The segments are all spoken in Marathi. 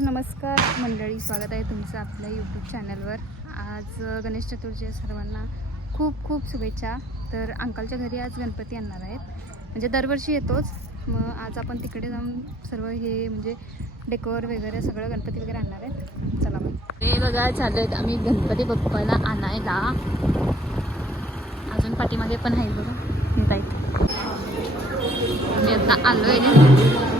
नमस्कार. मंडळी स्वागत आहे तुमचं आपल्या यूट्यूब चॅनलवर आज गणेश चतुर्थी सर्वांना. खूप खूप शुभेच्छा. तर अंकलच्या घरी आज गणपती आणणार आहेत. म्हणजे दरवर्षी येतोच. मग आज आपण तिकडे जाऊन सर्व हे म्हणजे डेकोर वगैरे सगळं गणपती वगैरे आणणार आहेत. चला मग. हे बघा चालू आहेत. आम्ही गणपती बाप्पाला आणायला. अजून पाठीमागे पण आहे बघा. येत आम्ही आता आलो आहे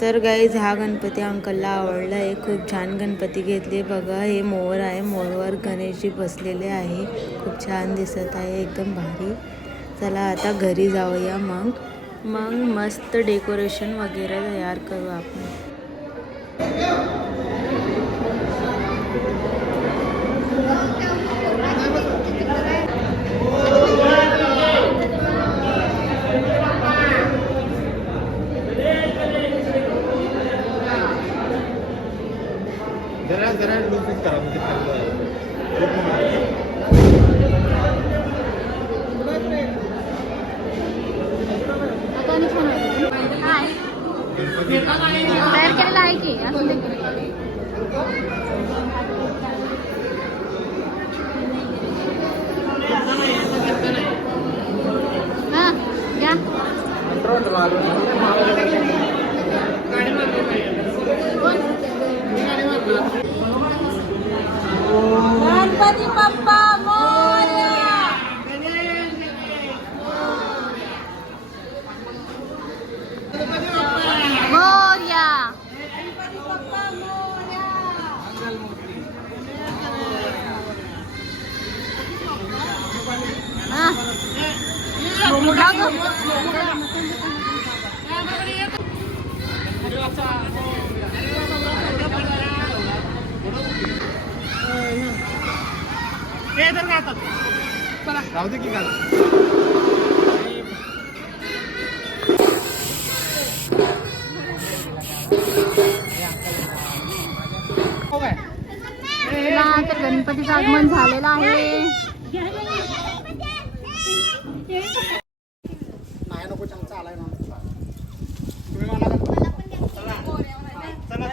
तर गाईज हा गणपती अंकलला आवडला आहे खूप छान गणपती घेतले. बघा हे मोर आहे. मोरवर गणेशजी बसलेले आहे. खूप छान दिसत आहे. एकदम भारी. चला आता घरी जाऊया मग. मग मस्त डेकोरेशन वगैरे तयार करू आपण. करा म्हणजे आता आणि छान वाटतं. हाय. तयार केलेला आहे की असं ते हा या गणपती बाप्पा मोरया हा. का गं? राहू दे की का तर गणपतीचं आगमन झालेलं आहे नाही नको चमचा आलाय ना तुम्ही मला चला चला चला चला या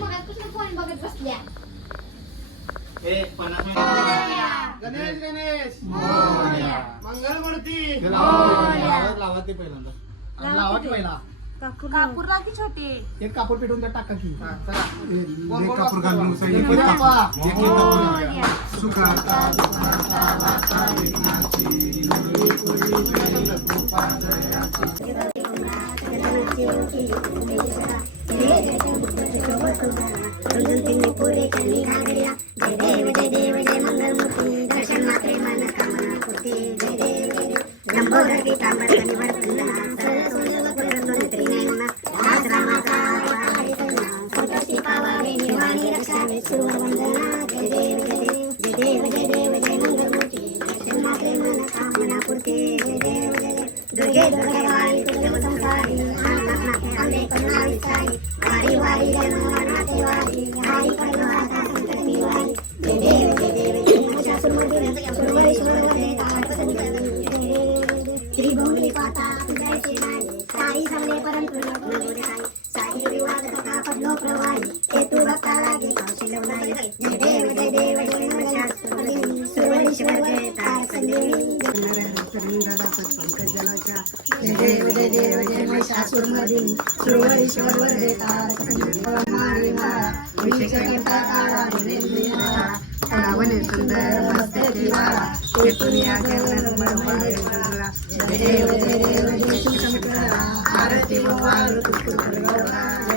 मगापासून फोन बघत बसल्या. ए पन्नास गणेश गणेश. मंगल मूर्ती लावा ते पहिल्यांदा. लावा की पहिला. कापूरला की छोटे. एक कापूर पेटून त्या टाका की. एक कापूर घालून एक एक गणपती कापूर कापूर सुखा रावणे सुंदर मस्त केला पेटूया गगन मळमळे गगला. जय देव जय देव जय शिवशंकरा आरती व वाळू तुझं गौरा. जय देव जय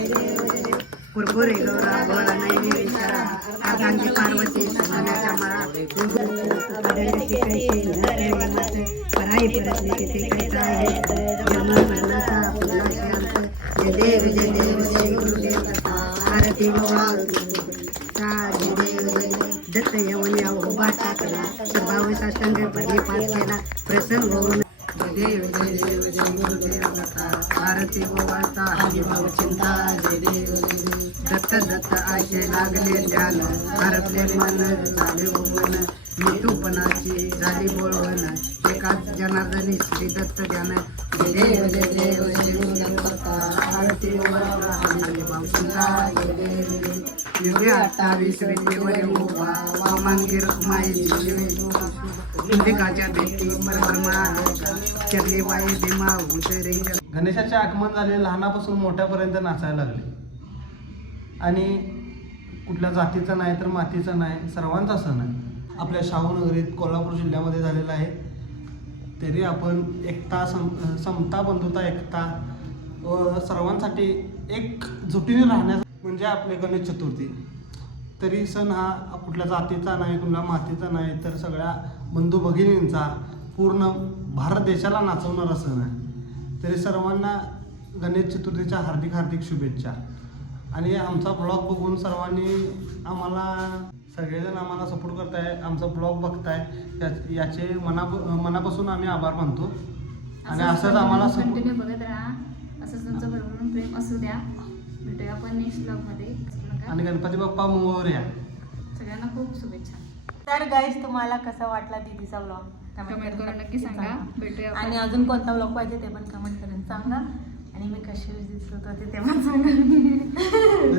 देव फुरफुरे गौरा भोळा नाही विचारा अर्धांगी पार्वती सोन्याच्या माळा आढळते तिथे कैसा आहे. मरणाचा शांत जय देव जय देव जय गुरुदेव आरती गोवा जय देव जय दत्त यवन या उभा टाकला साष्टांग पदे केला होऊन देव जय देव जय गुरुदेव चिंता जय देव दत्त दत्त आशे लागले ध्यान हरपले मन झाले मन मृत्यूपणाची झाली बोळवण एकाच जनार्दनी श्री दत्त जय देव जय देव आरती गोवाचा हरिभाव चिंता जय देव जय देव युगे अठ्ठावीस विद्येवर उभा. वामांगी रखमाई इंदिकाच्या भेटी परब्रह्मा चरले वाये भीमा गणेशाचे आगमन झाले लहानापासून मोठ्यापर्यंत नाचायला लागले. आणि कुठल्या जातीचं नाही तर मातीचं नाही सर्वांचा सण आहे. आपल्या शाहूनगरीत कोल्हापूर जिल्ह्यामध्ये झालेला आहे. तरी आपण एकता सम समता बंधुता एकता व सर्वांसाठी एक जुटीने राहण्यास म्हणजे आपले गणेश चतुर्थी. तरी सण हा कुठल्या जातीचा नाही कुठल्या मातीचा नाही तर सगळ्या बंधू भगिनींचा पूर्ण भारत देशाला नाचवणारा सण आहे. तरी सर्वांना गणेश चतुर्थीच्या हार्दिक हार्दिक शुभेच्छा. आणि आमचा ब्लॉग बघून सर्वांनी आम्हाला सगळेजण आम्हाला सपोर्ट करताय आमचा ब्लॉग बघताय या- याचे मना मनापासून आम्ही आभार मानतो. आणि असंच आम्हाला सपोर्ट कंटिन्यू बघत राहा. असंच तुमचं भरभरून प्रेम असू द्या. भेटूया आपण नेक्स्ट. आणि गणपती बाप्पा मोरया सगळ्यांना खूप शुभेच्छा. तर गाईज तुम्हाला कसा वाटला दीदीचा ब्लॉग कमेंट करून नक्की सांगा. भेटूया आपण. आणि अजून कोणता ब्लॉग पाहिजे ते पण कमेंट करून सांगा. आणि मी कशी दिसत होते ते पण सांगा.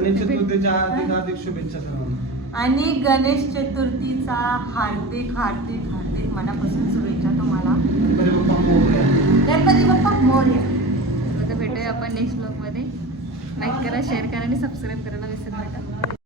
गणेश चतुर्थीच्या हार्दिक हार्दिक शुभेच्छा सर्वांना. आणि गणेश चतुर्थीचा हार्दिक हार्दिक हार्दिक मनापासून शुभेच्छा तुम्हाला. गणपती बाप्पा मोरया. मोर्या भेटूया आपण नेक्स्ट ब्लॉगमध्ये लाईक करा शेअर करा आणि सबस्क्राईब करायला विसरू नका.